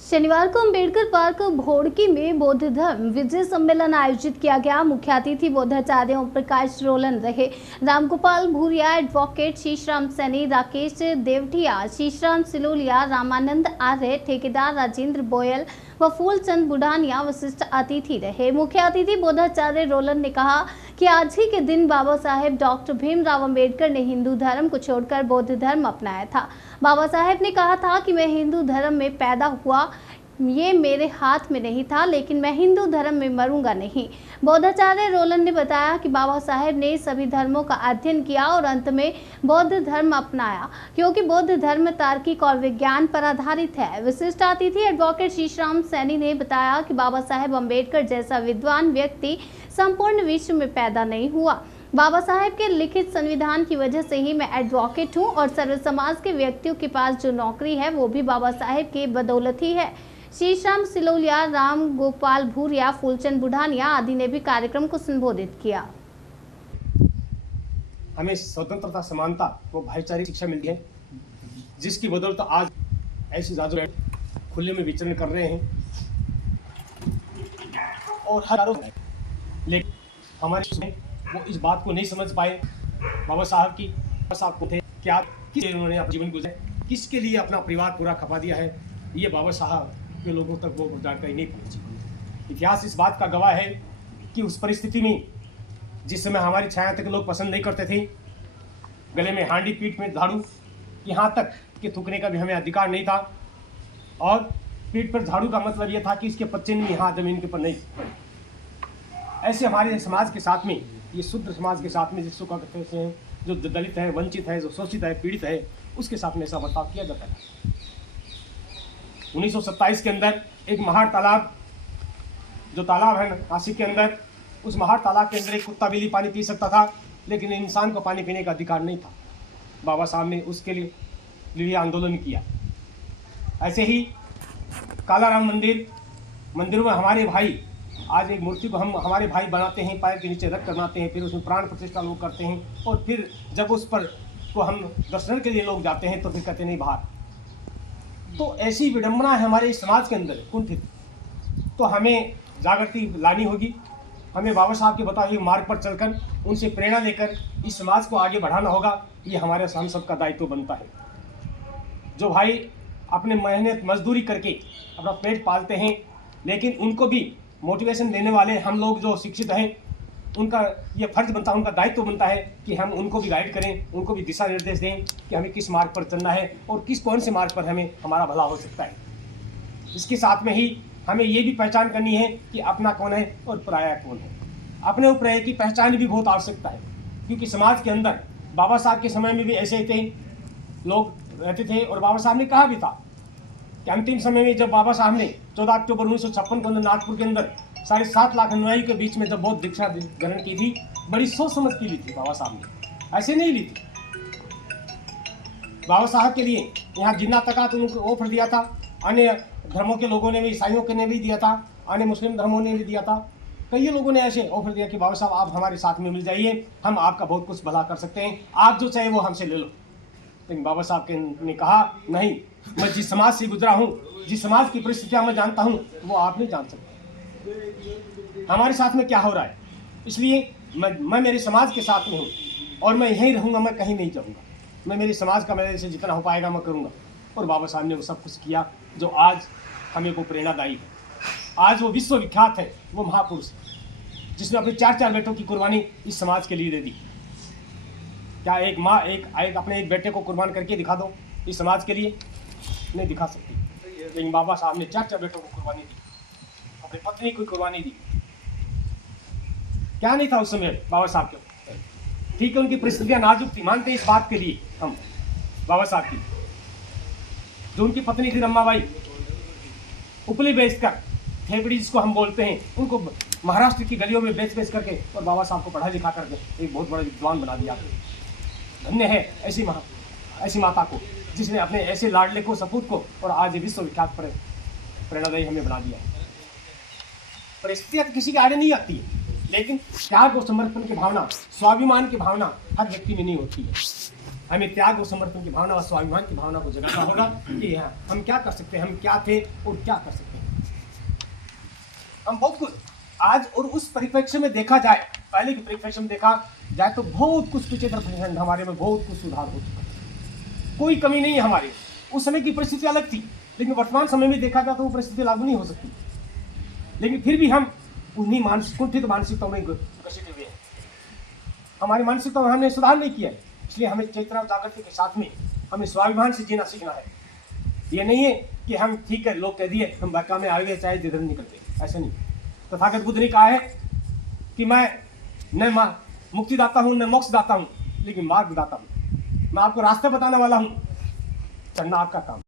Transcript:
शनिवार को अम्बेडकर पार्क भोड़की में बौद्ध धर्म विजय सम्मेलन आयोजित किया गया। मुख्य अतिथि बौद्धाचार्य ओम प्रकाश रोलन रहे। रामगोपाल भूरिया, एडवोकेट शीशराम सैनी, राकेश देवटिया, शीशराम सिलोलिया, रामानंद आर्य, ठेकेदार राजेंद्र बोयल व फूलचंद बुढ़ानिया विशिष्ट अतिथि रहे। मुख्य अतिथि बौद्धाचार्य रोलन ने कहा कि आज ही के दिन बाबा साहेब डॉक्टर भीमराव अंबेडकर ने हिंदू धर्म को छोड़कर बौद्ध धर्म अपनाया था। बाबा साहेब ने कहा था कि मैं हिंदू धर्म में पैदा हुआ, ये मेरे हाथ में नहीं था, लेकिन मैं हिंदू धर्म में मरूंगा नहीं। बौद्धाचार्य रोलन ने बताया कि बाबा साहेब ने सभी धर्मों का अध्ययन किया और अंत में बौद्ध धर्म अपनाया, क्योंकि बौद्ध धर्म तार्किक और विज्ञान पर आधारित है। विशिष्ट अतिथि एडवोकेट शीशराम सैनी ने बताया कि बाबा साहेब अम्बेडकर जैसा विद्वान व्यक्ति संपूर्ण विश्व में पैदा नहीं हुआ। बाबा साहेब के लिखित संविधान की वजह से ही मैं एडवोकेट हूँ और सर्व समाज के व्यक्तियों के पास जो नौकरी है वो भी बाबा साहेब के बदौलत ही है। शीशराम सिलोलिया, राम गोपाल भूरिया, फूलचंद बुढ़ानिया आदि ने भी कार्यक्रम को संबोधित किया। हमें स्वतंत्रता, समानता व भाईचारे की शिक्षा मिलती है, जिसकी बदौलत आज ऐसी जादू खुले में विचरण कर रहे हैं और हजारों, लेकिन हमारे वो इस बात को नहीं समझ पाए। बाबा साहब की साहब को थे क्या, किस उन्होंने अपना जीवन गुजारा, किसके लिए अपना परिवार पूरा खपा दिया है, ये बाबा साहब के लोगों तक वो जानकारी नहीं पहुंची। इतिहास इस बात का गवाह है कि उस परिस्थिति में जिस समय हमारी छाया तक लोग पसंद नहीं करते थे, गले में हांडी, पीठ में झाड़ू, यहाँ तक कि थूकने का भी हमें अधिकार नहीं था, और पीठ पर झाड़ू का मतलब यह था कि इसके पच्चे नहीं यहाँ जमीन के ऊपर नहीं पड़े। ऐसे हमारे समाज के साथ में, ये शुद्ध समाज के साथ में, जिसको कहते हैं जो दलित है, वंचित है, जो शोषित है, पीड़ित है, उसके साथ में ऐसा बर्ताव किया जाता है। 1927 के अंदर एक महार तालाब, जो तालाब है नासिक के अंदर, उस महार तालाब के अंदर एक कुत्ता बिल्ली पानी पी सकता था, लेकिन इंसान को पानी पीने का अधिकार नहीं था। बाबा साहब ने उसके लिए आंदोलन किया। ऐसे ही कालाराम मंदिर में हमारे भाई, आज एक मूर्ति को हम हमारे भाई बनाते हैं, पैर के नीचे रख कर बनाते हैं, फिर उसमें प्राण प्रतिष्ठा लोग करते हैं, और फिर जब उस पर को हम दर्शन के लिए लोग जाते हैं तो फिर कहते नहीं बाहर। तो ऐसी विडंबना है हमारे इस समाज के अंदर कुंठित। तो हमें जागृति लानी होगी, हमें बाबा साहब के बताए हुए मार्ग पर चलकर उनसे प्रेरणा लेकर इस समाज को आगे बढ़ाना होगा। ये हमारे हम सबका दायित्व बनता है। जो भाई अपने मेहनत मजदूरी करके अपना पेट पालते हैं, लेकिन उनको भी मोटिवेशन देने वाले हम लोग जो शिक्षित हैं, उनका ये फर्ज बनता है, उनका दायित्व बनता है कि हम उनको भी गाइड करें, उनको भी दिशा निर्देश दें कि हमें किस मार्ग पर चलना है और किस कौन से मार्ग पर हमें हमारा भला हो सकता है। इसके साथ में ही हमें ये भी पहचान करनी है कि अपना कौन है और पराया कौन है। अपने और पराये की पहचान भी बहुत आवश्यकता है, क्योंकि समाज के अंदर बाबा साहब के समय में भी ऐसे थे लोग रहते थे, और बाबा साहब ने कहा भी था कि अंतिम समय में जब बाबा साहब ने 14 अक्टूबर 1956 को अंदर नागपुर के अंदर 7.5 लाख अनुयायियों के बीच में जब बौद्ध दीक्षा ग्रहण की थी, बड़ी सोच समझ की ली थी बाबा साहब ने, ऐसे नहीं ली थी। बाबा साहब के लिए यहाँ जिन्ना तकात उनको ऑफर दिया था, अन्य धर्मों के लोगों ने भी, ईसाइयों के ने भी दिया था, अन्य मुस्लिम धर्मों ने भी दिया था। कई लोगों ने ऐसे ऑफर दिया कि बाबा साहब आप हमारे साथ में मिल जाइए, हम आपका बहुत कुछ भला कर सकते हैं, आप जो चाहे वो हमसे ले लो। लेकिन बाबा साहब ने कहा नहीं, मैं जिस समाज से गुजरा हूँ, जिस समाज की परिस्थितियाँ मैं जानता हूँ, वो आप नहीं जान सकते हमारे साथ में क्या हो रहा है। इसलिए मैं मेरे समाज के साथ में हूँ और मैं यहीं रहूँगा, मैं कहीं नहीं जाऊँगा। मैं मेरे समाज का, मेरे से जितना हो पाएगा मैं करूँगा। और बाबा साहब ने वो सब कुछ किया जो आज हमें को प्रेरणादायी है। आज वो विश्वविख्यात है, वो महापुरुष जिसने अपने 4 बेटों की कुर्बानी इस समाज के लिए दे दी। क्या एक माँ अपने एक बेटे को कुर्बान करके दिखा दो इस समाज के लिए? नहीं दिखा सकती। लेकिन बाबा साहब ने 4 बेटों को कुर्बानी दी, अपनी पत्नी को कुर्बानी दी। क्या नहीं था उस समय बाबा साहब के? ठीक है, उनकी परिस्थितियां नाजुक थी, मानते इस बात के लिए हम बाबा साहब की। जो उनकी पत्नी थी रमाबाई, उपली बेचकर, थेपड़ी जिसको हम बोलते हैं, उनको महाराष्ट्र की गलियों में बेच करके और बाबा साहब को पढ़ा लिखा करके एक बहुत बड़ा विद्वान बना दिया। धन्य है ऐसी माता को, जिसने अपने ऐसे लाडले को, सपूत को और आज विश्वविख्यात प्रेरणादायी हमें बना दिया। परिस्थितियां तो किसी के आड़े नहीं आती है, लेकिन त्याग और समर्पण की भावना, स्वाभिमान की भावना हर व्यक्ति में नहीं होती है। हमें त्याग और समर्पण की भावना और स्वाभिमान की भावना को जगाना होगा कि हम क्या कर सकते हैं, हम क्या थे और क्या कर सकते हैं। हम बहुत कुछ आज और उस परिप्रेक्ष्य में देखा जाए, पहले के परिप्रेक्ष्य में देखा जाए तो बहुत कुछ पिछले तरफ हमारे में बहुत कुछ सुधार हो चुका है, कोई कमी नहीं है हमारी। उस समय की परिस्थिति अलग थी, लेकिन वर्तमान समय में देखा जाए तो वो परिस्थिति लागू नहीं हो सकती। लेकिन फिर भी हम उन्हीं कुंठित मानसिकता में घसीटे हुए हैं, हमारी मानसिकता में हमने सुधार नहीं किया है। इसलिए हमें चेतना जागृति के साथ में हमें स्वाभिमान से जीना सीखना है। ये नहीं है कि हम ठीक है, लोग कह दिए हम बरका में आ गए चाहे जिधर निकल गए, ऐसा नहीं। तथागत बुद्ध ने कहा है कि मैं न मुक्तिदाता हूँ न मोक्षदाता हूँ, लेकिन मार्गदाता हूँ। मैं आपको रास्ता बताने वाला हूँ, चलना आपका काम।